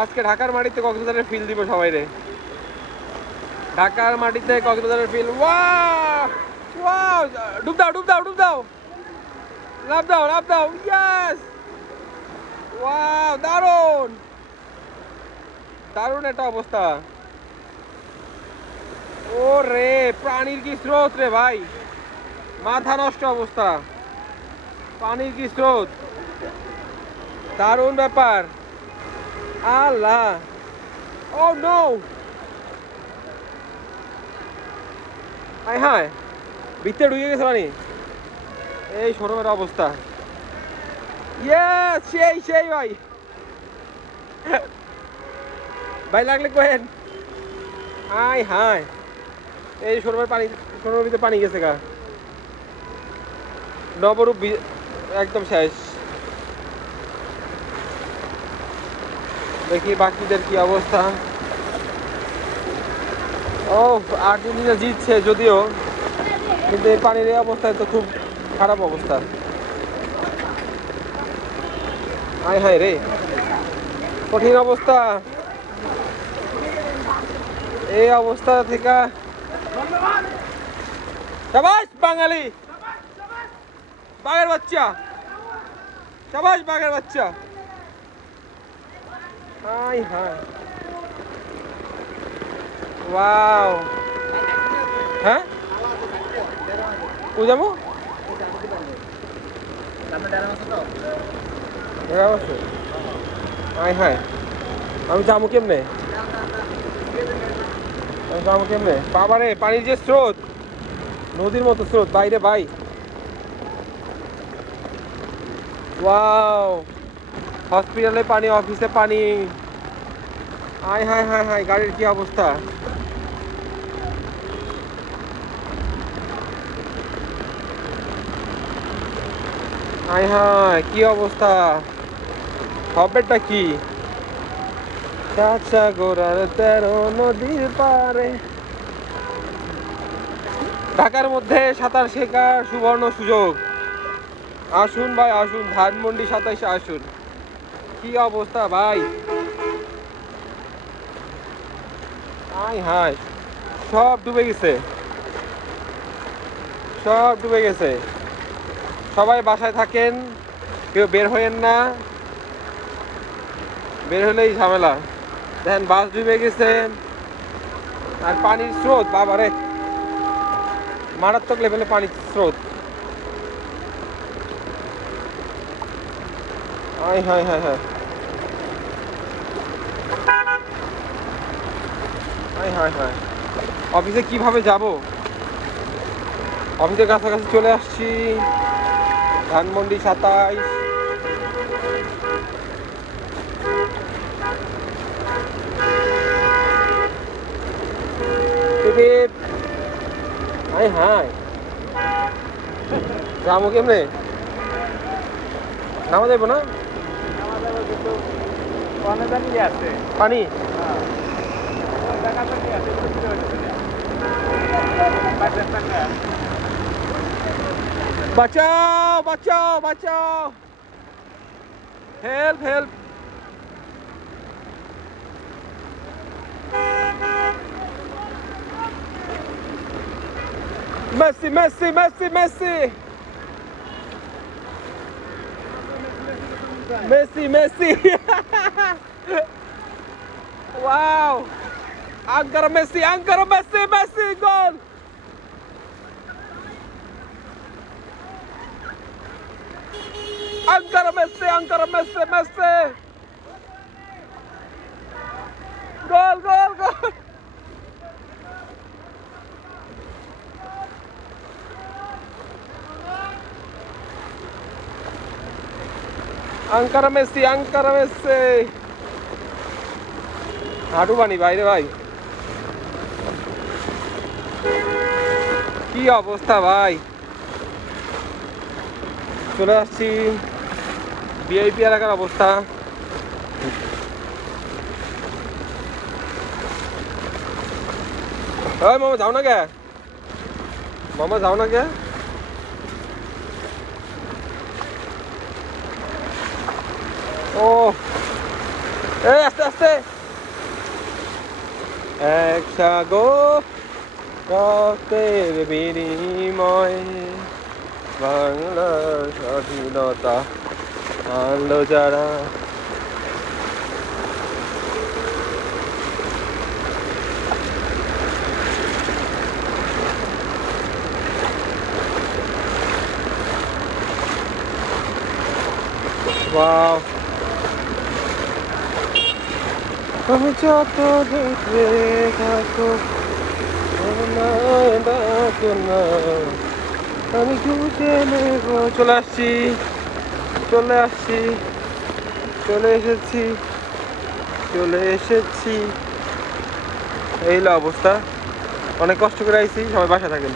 আজকে ঢাকার মাটিতে কক্সবাজারের ফিল দিব সবাই রে। ঢাকার মাটিতে কক্সবাজারের ফিল। ওয়াও ওয়াও, ডুব দাও ডুব দাও ডুব দাও, লাফ দাও লাফ দাও, ইয়েস। ওয়াও, দারুণ দারুণ একটা অবস্থা। ও রে, প্রাণীর কি স্রোত রে ভাই, মাথা নষ্ট অবস্থা। পানির কি স্রোত, দারুণ ব্যাপার। আল্লাহ, ও নো, হায় হায়, ভিতরে ঢুকে গেছে পানি। এই শোরুমের অবস্থা, ইয়েস, সেই সেই ভাই। ভাই লাগলে কোহেন। হায় হায়, এই শোরুমের পানি, শোরুমের ভিতরে পানি গেছে গা। নবরূপ একদম শেষ। দেখি বাকিদের কি অবস্থা। ও, আর্জেন্টিনা জিতছে যদিও, কিন্তু এই পানির এই অবস্থায় তো খুব খারাপ অবস্থা। হায় হায় রে, কঠিন অবস্থা। এই অবস্থা থেকে শাবাশ বাঙালি, বাঘের বাচ্চা, শাবাশ বাঘের বাচ্চা। হায় হায়, ওয়াও। হ্যাঁ, ও যাবো হায় হায়, আমি যাবো কেমনে, আমি যাবো কেমনে? বাবারে, পানির যে স্রোত, নদীর মতো স্রোত বাইরে ভাই। ওয়াও, হসপিটালে পানি, অফিসে পানি। হায় হায় হায় হায়, গাড়ির কি অবস্থা। হায় হায়, কি অবস্থা, হবেটা কি। চাচা গোড়ার 13 নদীর পারে। ঢাকার মধ্যে সাঁতার শেখার সুবর্ণ সুযোগ। আসুন ভাই আসুন, ধানমন্ডি 27 আসুন। কি অবস্থা ভাই, হায় হায়, সব ডুবে গেছে, সব ডুবে গেছে। সবাই বাসায় থাকেন, কেউ বের হইেন না, বের হলেই ঝামেলা। দেখেন বাস ডুবে গেছে, আর পানির স্রোত বাবারে, মারাত্মক লেভেলে পানির স্রোত। হায় হায় হায় হায়, হায় হায় হায়। অফিসে কিভাবে যাব? অফিসের কাছাকাছি চলে আসছি, ধানমন্ডি 27। হায় হায়, যাবো কেমনে? নামা যাবো না, পানি। বাঁচাও বাঁচাও বাঁচাও, help help. Messi Messi Messi Messi Messi Messi. Wow, আঙ্কারা মেসি, আঙ্কারা মেসি, মেসি গোল। আঙ্কারা মেসি, আঙ্কারা Messi, Messi goal goal goal. আঙ্কারা মেসি, আঙ্কারা মেসি। হাঁটু পানি বাইরে ভাই, কি অবস্থা ভাই। চলে আসছি ভিআইপি এলাকার অবস্থা। ওই মামা যাও না কে, মামা যাও না কে। ও এই আস্তে আস্তে। এক সাগর রক্তের বিনিময়ে বাংলার স্বাধীনতা আনলো যারা। ওয়াও, আমি যত দূরে থাকো ডাকো না, আমি খুঁজে নেব। চলে আসছি, চলে আসছি, চলে এসেছি, চলে এসেছি। এই হলো অবস্থা, অনেক কষ্ট করে আইছি। সবাই বাসা থাকেন।